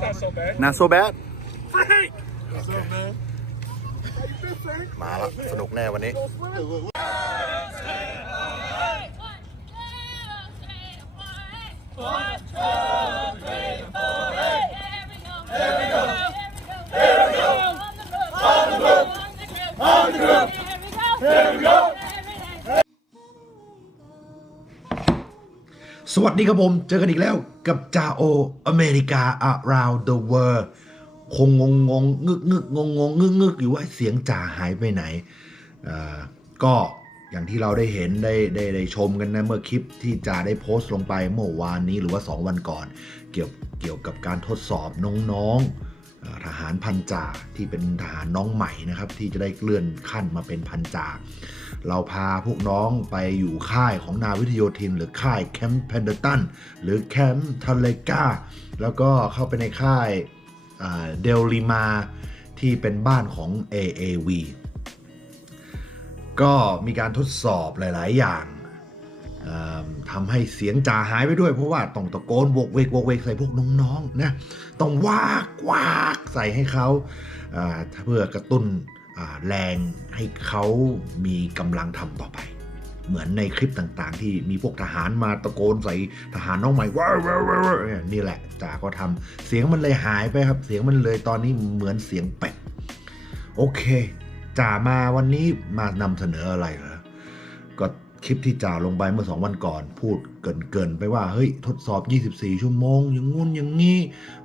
not so bad. not so bad Frank! มาละสนุกแน่วันนี้ส วัสดีครับผม เจอกันอีกแล้วกับจาโออเมริกา around the world คงงงงงงึกงึกงงงงงึกงึกอยู่ว่าเสียงจ่าหายไปไหนอ่าก็อย่างที่เราได้เห็นได้ได้ได้ชมกันนะ เมื่อคลิปที่จ่าได้โพสต์ลงไปเมื่อวานนี้หรือว่า 2 วันก่อน เกี่ยวเกี่ยวกับการทดสอบน้องๆทหารพันจ่าที่เป็นทหารน้องใหม่นะครับ ที่จะได้เลื่อนขั้นมาเป็นพันจ่า เราพาพวกน้องไปอยู่ค่ายของนาวิทยโยธิน หรือค่ายแคมป์เพนเดอร์ตันหรือแคมป์ทันเลกาแล้วก็เข้าไปในค่ายเดลลิมาที่เป็นบ้านของ AAV ก็มีการทดสอบหลาย ๆ อย่างทำให้เสียงจ่าหายไปด้วย เพราะว่าต้องตะโกนโวกเวกโวกเวกใส่พวกน้อง ๆ นะ ต้องวากวากใส่ให้เขาอ่าเพื่อกระตุ้น แรงให้เขามีกำลังทำต่อไป เหมือนในคลิปต่างๆ ที่มีพวกทหารมาตะโกนใส่ทหารน้องใหม่ว้าวว้าวว้าวเนี่ยนี่แหละจ่าก็ทำเสียงมันเลยหายไปครับ เสียงมันเลยตอนนี้เหมือนเสียงเป็ดโอเคจ่ามาวันนี้มานำเสนออะไรเหรอก็คลิปที่จ่าลงไปเมื่อสองวันก่อน พูดเกินๆไปว่าเฮ้ยทดสอบ 24 ชั่วโมง อย่างงู้นอย่างงี้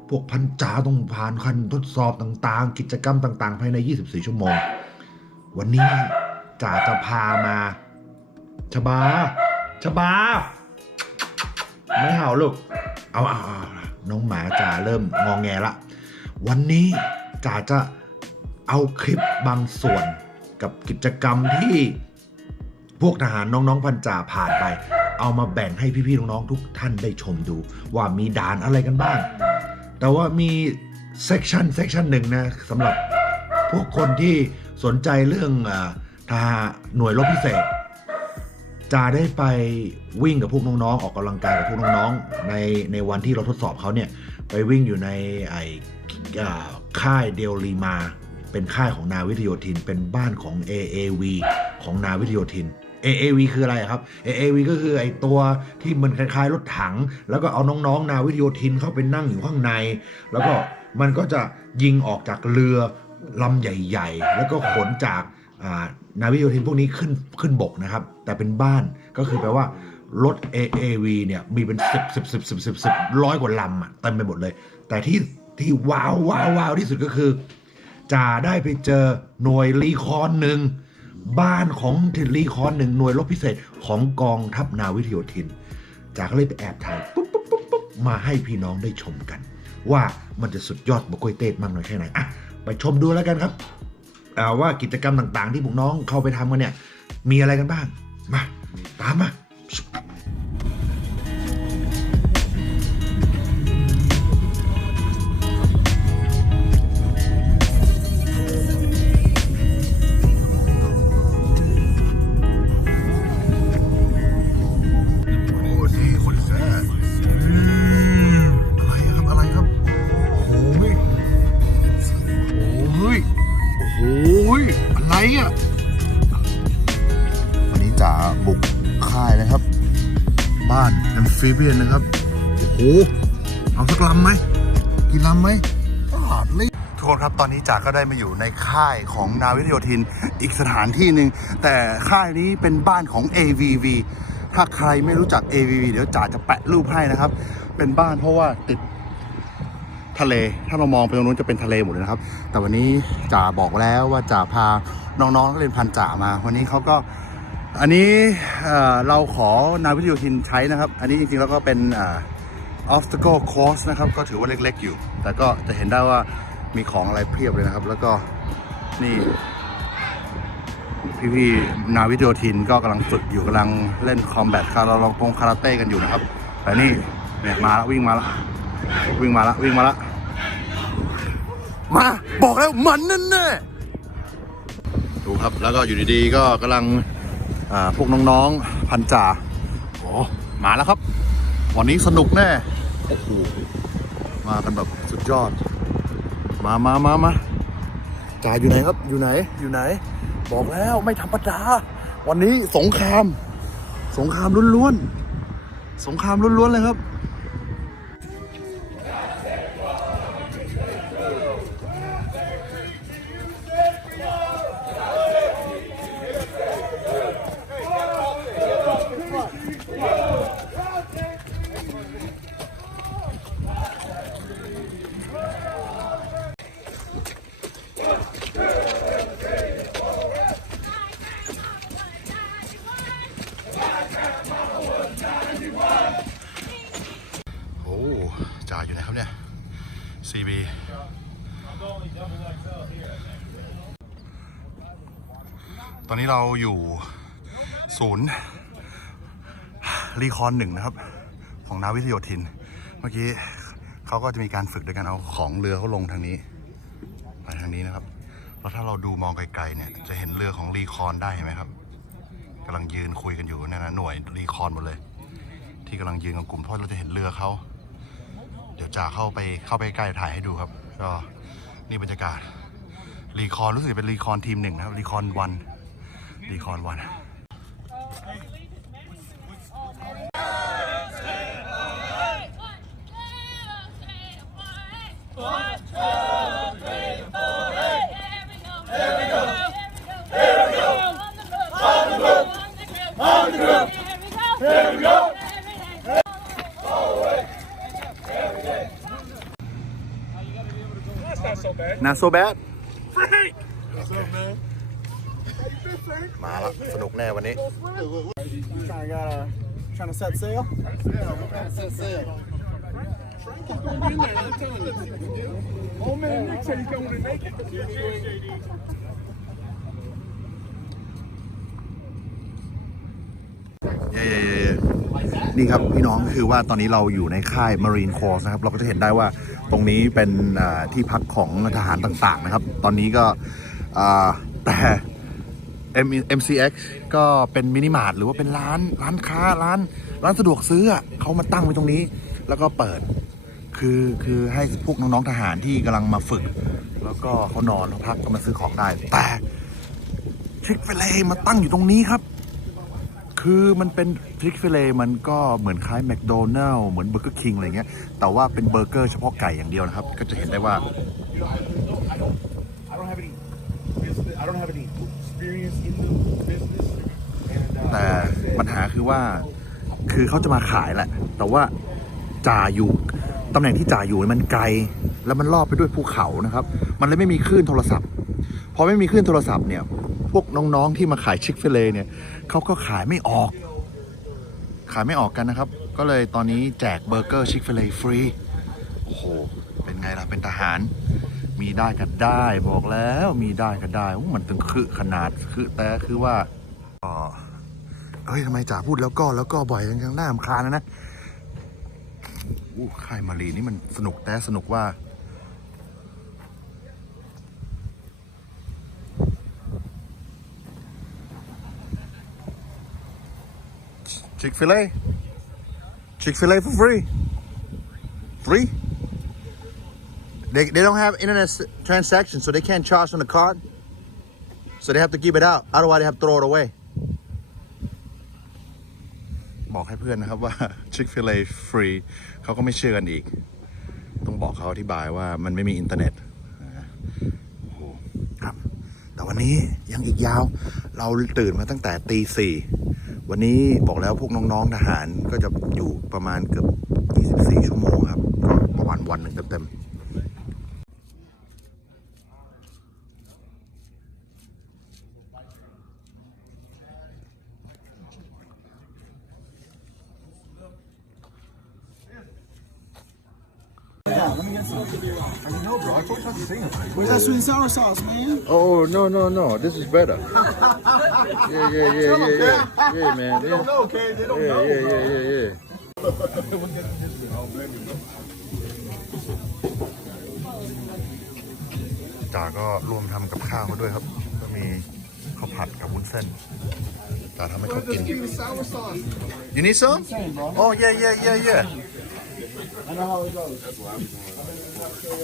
พวกพันจ่าต้องผ่านคันทดสอบต่างๆ กิจกรรมต่าง ๆ ภายใน 24 ชั่วโมง วันนี้จ่าจะพามาชบาชบา ไม่เห่าลูกเอาเอาเอาน้องหมาจ่าเริ่มงองแงละ วันนี้จ่าจะเอาคลิปบางส่วนกับกิจกรรมที่พวกทหารน้องๆพันจ่าผ่านไป เอามาแบ่งให้พี่ๆน้องๆทุกท่านได้ชมดู ว่ามีด่านอะไรกันบ้าง แต่ว่ามีเซกชันเซกชันหนึ่งนะสำหรับพวกคนที่สนใจเรื่องอทหารหน่วยรบพิเศษ จะได้ไปวิ่งกับพวกน้องๆ ออกกำลังกายกับพวกน้องๆ ในในวันที่เราทดสอบเขาเนี่ย ไปวิ่งอยู่ในไอ้ค่ายเดลลีมา เป็นค่ายของนาวิทยโยธิน เป็นบ้านของ AAV ของนาวิทยโยธิน AAV คืออะไรครับ AAV ก็คือไอ้ตัวที่มันคล้ายๆรถถัง แล้วก็เอาน้องๆ นาวิทยโยธินเข้าไปนั่งอยู่ข้างใน แล้วก็มันก็จะยิงออกจากเรือลำใหญ่ ๆ แล้วก็ขนจากอ่านาวิกโยธินพวกนี้ขึ้นขึ้นบกนะครับ แต่เป็นบ้านก็คือแปลว่ารถ AAV เนี่ยมีเป็นสิบสิบสิบสิบสิบสิบร้อยกว่าลำอะเต็มไปหมดเลย แต่ที่ที่ว้าวว้าวว้าวที่สุดก็คือจ่าได้ไปเจอหน่วยรีคอนหนึ่ง บ้านของรีคอนหนึ่งหน่วยรบพิเศษของกองทัพนาวิทโยธิน จากเลยไปแอบถ่ายปุ๊บปุ๊บปุ๊บปุ๊บมาให้พี่น้องได้ชมกัน ว่ามันจะสุดยอดบกกล้วยเต้มากน้อยแค่ไหนอะไปชมดูแล้วกันครับว่ากิจกรรมต่างๆ ที่พวกน้องเข้าไปทำกันเนี่ย มีอะไรกันบ้าง มา ตามมา บ้านแอมฟิเบียนนะครับ โอ้โห เอาสักลำไหมกินลำไหมอาดเลยทุกคนครับตอนนี้จ๋าก็ได้มาอยู่ในค่ายของนาวิทยโยธินอีกสถานที่หนึ่งแต่ค่ายนี้เป็นบ้านของ AVV ถ้าใครไม่รู้จัก AVV เดี๋ยวจ๋าจะแปะรูปให้นะครับ เป็นบ้านเพราะว่าติดทะเล ถ้าเรามองไปตรงนู้นจะเป็นทะเลหมดเลยนะครับ แต่วันนี้จ่าบอกแล้วว่าจ่าพาน้องๆนักเรียนพันจ่ามา วันนี้เขาก็ อันนี้เราขอนาวิทยโยธินใช้นะครับ อันนี้จริงๆแล้วก็เป็นอ่า obstacle course นะครับ ก็ถือว่าเล็กๆอยู่ แต่ก็จะเห็นได้ว่ามีของอะไรเพียบเลยนะครับ แล้วก็นี่พี่ๆนาวิทยโยธินก็กำลังฝึกอยู่กำลังเล่นคอมแบทคาราลองตรงคาราเต้กันอยู่นะครับ แต่นี่เนี่ยมาแล้ววิ่งมาแล้ววิ่งมาและวิ่งมาและมาบอกแล้วมันนั่นแน่ดูครับแล้วก็อยู่ดีๆก็กำลัง พวกน้องๆพันจ่าโอ้มาแล้วครับ วันนี้สนุกแน่โอ้โหมากันแบบสุดยอด มามามามาจ่าอยู่ไหนครับ อยู่ไหน อยู่ไหน บอกแล้วไม่ธรรมดา วันนี้สงคราม สงครามล้วนๆ สงครามล้วนๆเลยครับ ตอนนี้เราอยู่ศูนย์รีคอนหนึ่งนะครับ ของนาวิทยโยธิน เมื่อกี้เขาก็จะมีการฝึกโดยการเอาของเรือเขาลงทางนี้ไปทางนี้นะครับ แล้วถ้าเราดูมองไกลๆเนี่ย จะเห็นเรือของรีคอนได้เห็นไหมครับกำลังยืนคุยกันอยู่นั่นนะหน่วยรีคอนหมดเลย ที่กำลังยืนกับกลุ่มเพราะเราจะเห็นเรือเขาเดี๋ยวจ่าเข้าไปเข้าไปใกล้ถ่ายให้ดูครับ ก็นี่บรรยากาศรีคอนรู้สึกเป็นรีคอนทีมหนึ่งนะครับรีคอนวัน รีคอนวัน not so bad มาแล้วสนุกแน่วันนี้ Trying to got a trying to set sail. Set sail. Oh man, Nick said he's going to make it. เย้นี่ครับพี่น้องคือว่าตอนนี้เราอยู่ในค่าย Marine Corps นะครับ เราก็จะเห็นได้ว่าตรงนี้เป็นอ่าที่พักของทหารต่างๆนะครับ ตอนนี้ก็อ่าแต่ M MCX ก็เป็นมินิมาร์ทหรือว่าเป็นร้านร้านค้าร้าน ร้านสะดวกซื้ออะเขามาตั้งไว้ตรงนี้ แล้วก็เปิด คือคือให้พวกน้องๆทหารที่กำลังมาฝึก แล้วก็เขานอนเขาพักก็มาซื้อของได้แต่ชิคเฟลมาตั้งอยู่ตรงนี้ครับ คือมันเป็นทริกเฟเลมันก็เหมือนคล้ายแมคโดนัลล์เหมือนเบอร์เกอร์คิงอะไรเงี้ยแต่ว่าเป็นเบอร์เกอร์เฉพาะไก่อย่างเดียวนะครับ ก็จะเห็นได้ว่า I don't have any. business- I don't have any experience in the business. And, uh, แต่ปัญหาคือ ว่า คือเขาจะมาขายแหละ แต่ว่าจ่าอยู่ตำแหน่งที่จ่าอยู่มันไกล แล้วมันรอบไปด้วยภูเขานะครับ มันเลยไม่มีคลื่นโทรศัพท์พอไม่มีคลื่นโทรศัพท์เนี่ย พวกน้องๆที่มาขายชิคฟิเลเนี่ยเขาก็ขายไม่ออก ขายไม่ออกกันนะครับ ก็เลยตอนนี้แจกเบอร์เกอร์ชิคฟิเลฟรีโอ้โหเป็นไงล่ะเป็นทหาร มีได้ก็ได้บอกแล้ว มีได้ก็ได้มันถึงคือขนาดคือแต่คือว่า เฮ้ยทำไมจ๋าพูดแล้วก็แล้วก็บ่อยจังๆน่ารำคาญนะนะอู้ค่ายมารีนี่มันสนุกแต่สนุกว่า Chick-fil-A Chick-fil-A for free free they, they don't have internet transaction so they can't charge on the card so they have to give it out otherwise they have to throw it away บอกให้เพื่อนนะครับว่า Chick-fil-A ฟรีเขาก็ไม่เชื่อกันอีก ต้องบอกเขาอธิบายว่ามันไม่มีอินเทอร์เน็ตโอ้โหครับ แต่วันนี้ยังอีกยาว เราตื่นมาตั้งแต่ตีสี่วันนี้บอกแล้วพวกน้องๆทหารก็จะอยู่ประมาณเกือบ 24 ชั่วโมงครับ ก็ประมาณวันหนึ่งเต็มๆ Where's that sweet and sour sauce, man? Oh no no no! This is better. yeah yeah yeah yeah yeah yeah man. Yeah know, okay? They don't yeah yeah yeah yeah yeah. จ่าก็รวมทำกับข้าวมาด้วยครับ ก็มีข้าวผัดกับวุ้นเส้นจ่าทำให้เขากิน Sweet and sour sauce. You need some? Oh yeah yeah yeah yeah. I know how it goes. Yeah,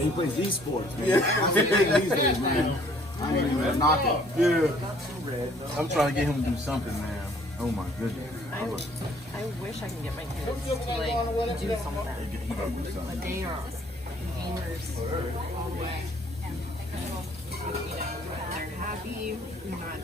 he plays these sports, man. Yeah. these days, man. I ain't even knock it. Yeah. I'm trying to get him to do something, man. Oh my goodness. I, I wish I can get my kids to like do something. A day off. Gamers all the way. You know, they're happy, not